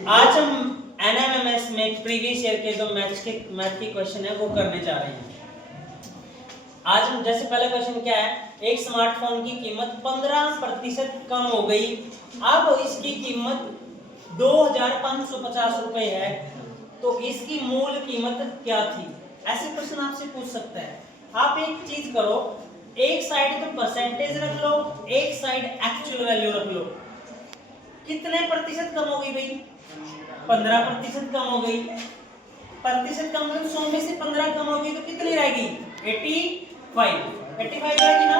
आज हम एनएमएमएस में प्रीवियस ईयर के जो मैथ के क्वेश्चन है वो करने जा रहे हैं। आज हम जैसे पहला क्वेश्चन क्या है, एक स्मार्टफोन की कीमत 15% कम हो गई, अब इसकी कीमत 2550 रुपए है, तो इसकी मूल कीमत क्या थी? ऐसे क्वेश्चन आपसे पूछ सकता है। आप एक चीज करो, एक साइड तो परसेंटेज रख लो, एक साइड एक्चुअल वैल्यू रख लो। कितने प्रतिशत कम हो गई भाई? 15% कम हो गई। प्रतिशत कम हो, 100 में से 15 कम हो गई तो कितनी रहेगी? 85 रहेगी ना।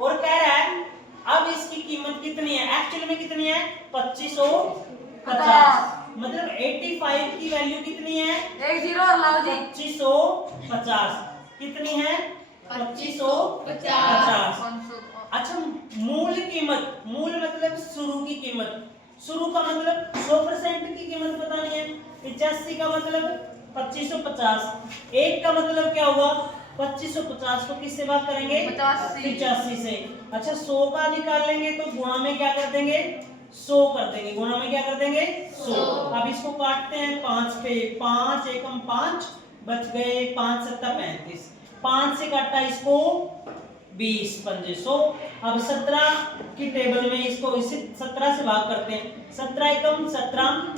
और कह रहा है अब इसकी कीमत कितनी है? एक्चुअल में कितनी है? 2550। मतलब 85 की वैल्यू कितनी है? 2550 कितनी है? 2550। अच्छा, मूल कीमत, मूल मतलब शुरू की कीमत, शुरू का मतलब 100% की कीमत बतानी है। 85 का मतलब 2550, एक का मतलब क्या हुआ? 2550 को किससे भाग करेंगे? 85 से। अच्छा, 100 का निकाल लेंगे तो गुणा में क्या कर देंगे? 100 कर देंगे। गुणा में क्या कर देंगे? 100। अब इसको काटते हैं 5 पे, 5 एकम 5 बच गए, 5 सत्ता 35, 5 से काटा इसको 20 पंजे 100। अब 17 की टेबल में इसको इसे 17 से भाग करते हैं। 17 एकम 17,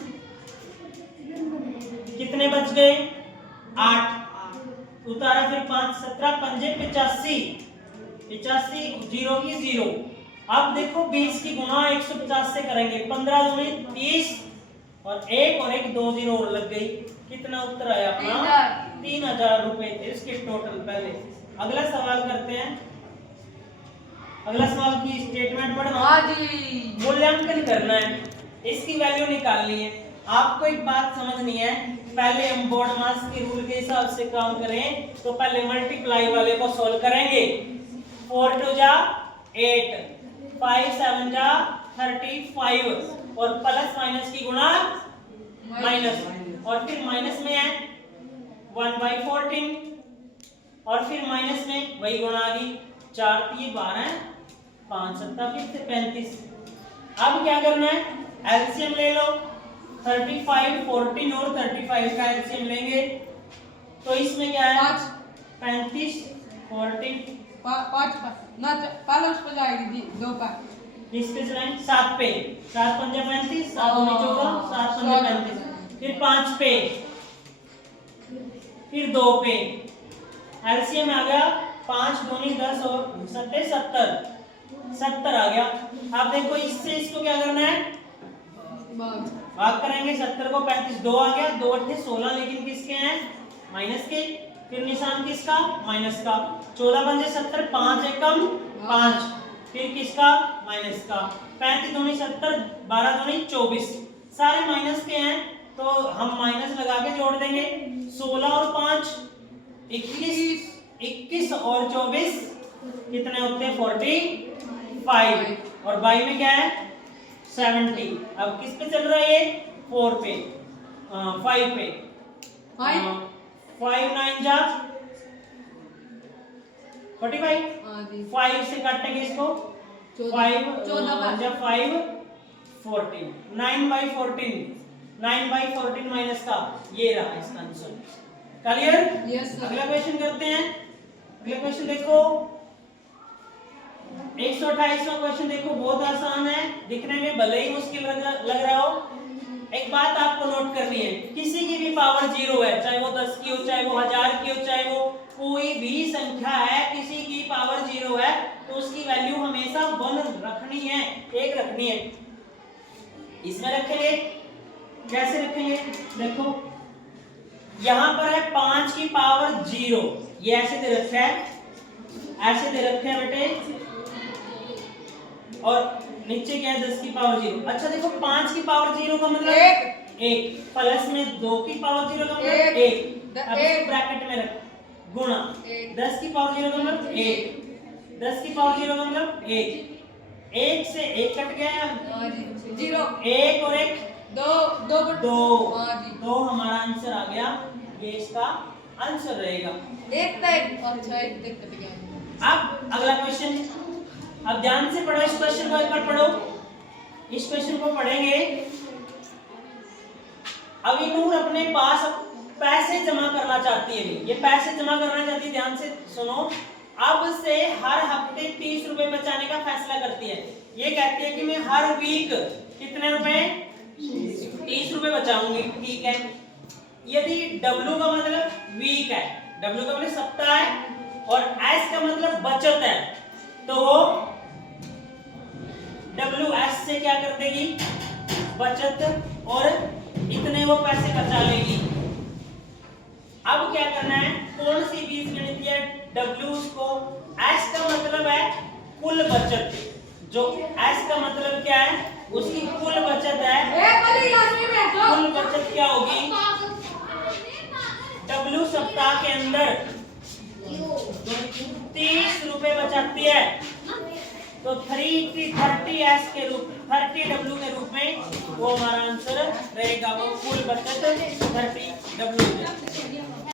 कितने बच गए? 8 उतारा, फिर 5 17 पंजे 85, 85 जीरो की जीरो। अब देखो 20 की गुणा 150 से करेंगे, 15 दूनी 30 और एक 2 जीरो और लग गई। कितना उत्तर आया अपना? 3000 रुपए थे इसके टोटल। पहले अगला सवाल करते हैं। अगला सवाल की स्टेटमेंट पढ़ना, मूल्यांकन करना है, इसकी वैल्यू निकालनी है। आपको एक बात समझनी है, पहले हम बोर्ड मास के रूल के हिसाब से काम करें तो पहले मल्टीप्लाई वाले को सॉल्व करेंगे। 4 2 जा 8, 5 7 जा 35 और प्लस माइनस की गुणा माइनस, और फिर माइनस में है 1/14 और फिर माइनस में वही गुणा आ गई। 4 3 12, 5 7 फिर से 35। अब क्या करना है? एलसीएम ले लो। 35 14 और 35 का एलसीएम लेंगे तो इसमें क्या है? 35 14 इस पे चलाएं 7 पे, 7 पंजे 35, 7 दूनी 14, 7 पंजे 35, फिर 5 पे, फिर 2 पे। एलसीएम आ गया 5 दूनी 10 और 7 70 आ गया। अब देखो इससे इसको क्या करना है? भाग करेंगे। 70 को 35, 2 आ गया, 2 8 16, लेकिन किसके हैं? माइनस के। फिर निशान किसका? माइनस का। 14 पंजे 70, 5 एकम 5, फिर किसका? माइनस का। 35 दूनी 70, 12 दूनी 24, सारे माइनस के हैं तो हम माइनस लगा के जोड़ देंगे। 16 और 5 21, 21 और 24 कितने होते हैं? 45 और बाई में क्या है? 70। अब किस पे चल रहा है ये? 4 पे, 5 पे। 5 9 जा 45, 5 से काटेंगे इसको 5 जब 5 14, 9/14, 9/14 माइनस का, ये रहा इसका आंसर। क्लियर? अगला क्वेश्चन करते हैं। अगला क्वेश्चन देखो, 128वां क्वेश्चन देखो, बहुत आसान है, दिखने में भले ही मुश्किल लग रहा हो। एक बात आपको नोट करनी है, किसी की भी पावर 0 है, चाहे वो 10 की हो, चाहे वो 1000 की हो, चाहे वो कोई भी संख्या है, किसी की पावर 0 है तो उसकी वैल्यू हमेशा 1 रखनी है, 1 रखनी है। इसमें रखेंगे, कैसे रखेंगे? देखो यहां पर है 5 की पावर 0, ये ऐसे दे रखा है, ऐसे दे रखे हैं बेटे, और नीचे क्या है? 10 की पावर 0। अच्छा देखो 5 की पावर 0 का मतलब 1, प्लस में 2 की पावर 0 का मतलब 1, अब इसको ब्रैकेट में रख, गुणा 10 की पावर 0 का मतलब 1, 10 की पावर 0 का मतलब 1, 1 से 1 कट गया, 0, 1 और 1 2 हमारा आंसर आ गया। ये इसका आंसर रहेगा। अब अगला क्वेश्चन, अब ध्यान से पढ़ो इस क्वेश्चन को, एक बार पढ़ो। इस क्वेश्चन को पढ़ेंगे अभी नूर अपने पास पैसे जमा करना चाहती है। ये पैसे जमा करना चाहती है, ध्यान से सुनो। अब से हर हफ्ते 30 रुपए बचाने का फैसला करती है। ये कहती है कि मैं हर वीक कितने रुपए, 30 रुपए बचाऊंगी। ठीक है। यदि W का मतलब वीक है, W का मतलब सप्ताह है, और S का मतलब बचत है, तो वो WS से क्या कर देगी, बचत, और इतने वो पैसे बचा लेगी। अब क्या करना है, कौन सी बीजगणित है, W को, S का मतलब है कुल बचत, जो S का मतलब क्या है, उसकी कुल बचत है। कुल बचत क्या होगी, W सप्ताह के अंदर 30 रुपए बचाती है, तो 30S के रूप, 30W के रूप में वो हमारा आंसर रहेगा, वो कुल बचत 30W।